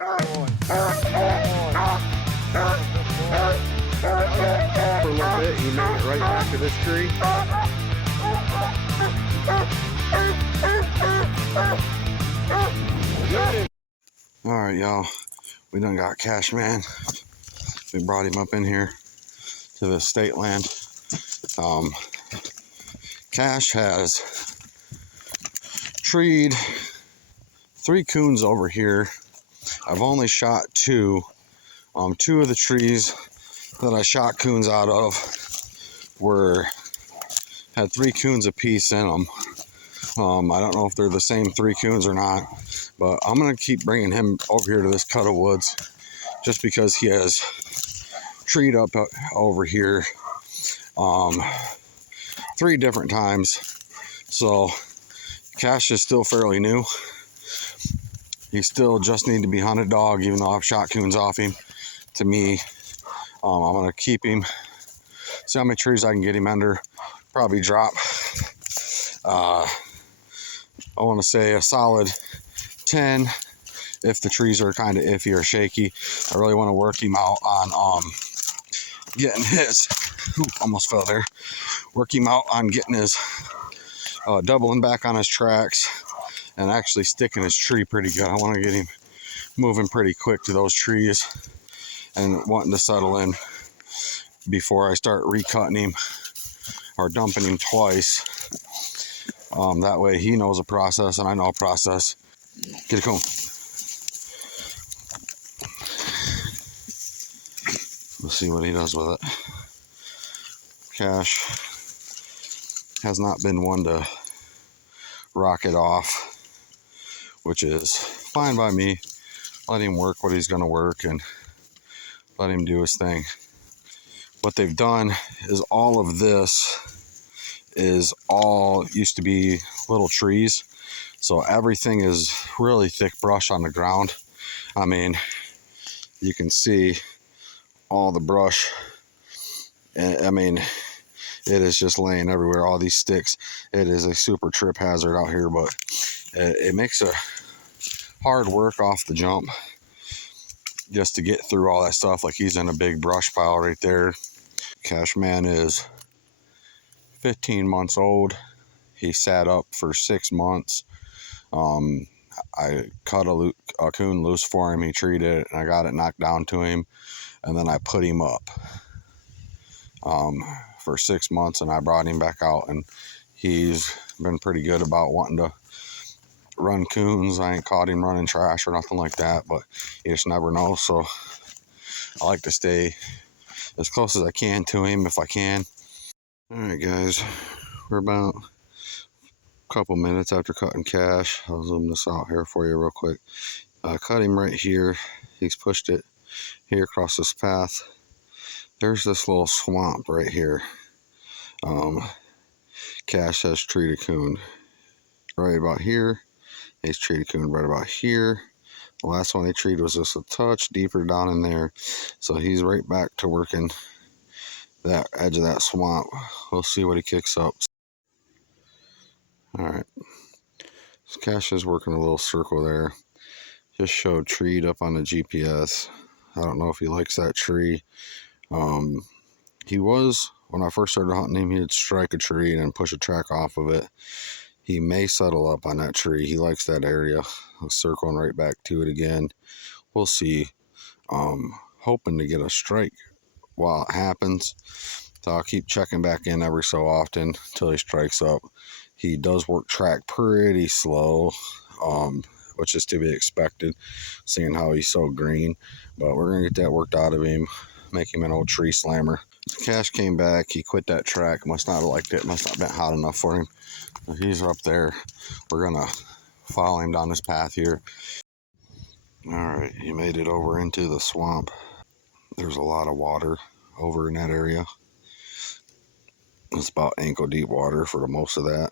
For a little bit, he made it right back to this tree. Alright, y'all. We done got Cash Man. We brought him up in here to the state land. Cash has treed 3 coons over here. I've only shot 2. 2 of the trees that I shot coons out of had 3 coons apiece in them. I don't know if they're the same 3 coons or not, but I'm gonna keep bringing him over here to this cut of woods just because he has treed up over here 3 different times. So Cash is still fairly new. He still just need to be hunted dog, even though I've shot coons off him. To me, I'm gonna keep him, see how many trees I can get him under, probably drop I want to say a solid 10 if the trees are kind of iffy or shaky. I really want to work him out on getting his, almost fell there, work him out on getting his, doubling back on his tracks and actually sticking his tree pretty good. I want to get him moving pretty quick to those trees and wanting to settle in before I start recutting him or dumping him twice. That way he knows a process and I know a process. Get a coon. We'll see what he does with it. Cash has not been one to rock it off, which is fine by me. Let him work what he's going to work and let him do his thing. What they've done is all of this used to be little trees, so everything is really thick brush on the ground. I mean, you can see all the brush. I mean, it is just laying everywhere, all these sticks. It is a super trip hazard out here, but it makes a hard work off the jump just to get through all that stuff. Like, he's in a big brush pile right there. Cash Man is 15 months old. He sat up for 6 months. I cut a coon loose for him. He treated it, and I got it knocked down to him, and then I put him up for 6 months, and I brought him back out, and he's been pretty good about wanting to run coons. I ain't caught him running trash or nothing like that, but you just never know. So I like to stay as close as I can to him if I can. All right, guys, we're about a couple minutes after cutting Cash. I'll zoom this out here for you real quick. I cut him right here. He's pushed it here across this path. There's this little swamp right here. Cash has treated coon right about here. He's treated coon right about here. The last one he treated was just a touch deeper down in there. So he's right back to working that edge of that swamp. We'll see what he kicks up. All right. So Cash is working a little circle there. Just showed treed up on the GPS. I don't know if he likes that tree. He was, when I first started hunting him, he'd strike a tree and then push a track off of it. He may settle up on that tree. He likes that area. I'm circling right back to it again. We'll see. Hoping to get a strike while it happens. So I'll keep checking back in every so often until he strikes up. He does work track pretty slow, which is to be expected, seeing how he's so green. But we're going to get that worked out of him, make him an old tree slammer. So Cash came back. He quit that track. Must not have liked it. Must not have been hot enough for him. So he's up there. We're going to follow him down this path here. All right, he made it over into the swamp. There's a lot of water over in that area. It's about ankle deep water for the most of that.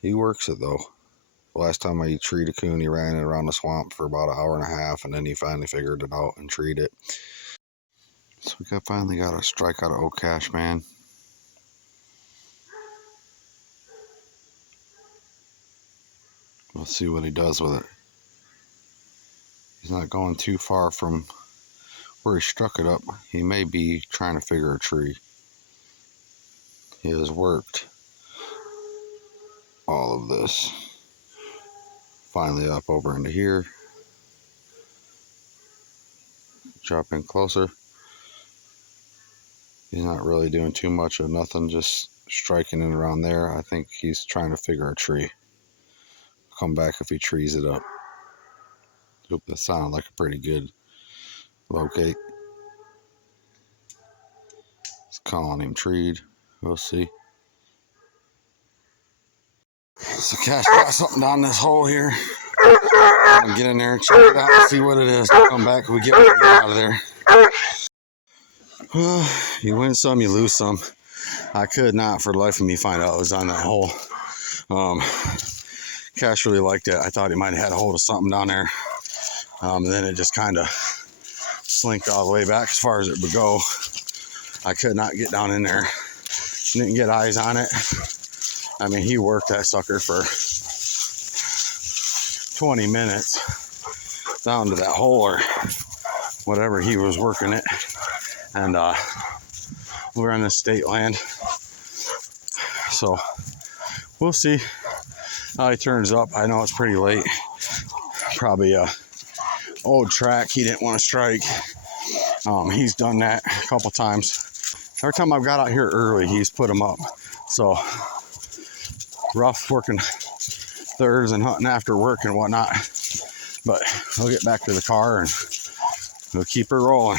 He works it though. Last time I treated a coon, he ran it around the swamp for about an hour and a half, and then he finally figured it out and treated it. So we finally got a strike out of old Cash Man. We'll see what he does with it. He's not going too far from where he struck it up. He may be trying to figure a tree. He has worked all of this. Finally up over into here. Drop in closer. He's not really doing too much of nothing, just striking it around there. I think he's trying to figure a tree. Come back if he trees it up. Oop, that sounded like a pretty good locate. It's calling him treed. We'll see. So Cash got something down this hole here. I'm gonna get in there and check it out and see what it is. Come back and we get out of there. You win some, you lose some. I could not for the life of me find out it was on that hole. Cash really liked it. I thought he might have had a hold of something down there. And then it just kind of slinked all the way back as far as it would go. I could not get down in there. Didn't get eyes on it. I mean, he worked that sucker for 20 minutes down to that hole or whatever he was working it. And we're on the state land. So we'll see how he turns up. I know it's pretty late. Probably a old track he didn't want to strike. He's done that a couple times. Every time I've got out here early, he's put them up. So rough working thirds and hunting after work and whatnot. But we'll get back to the car and we'll keep her rolling.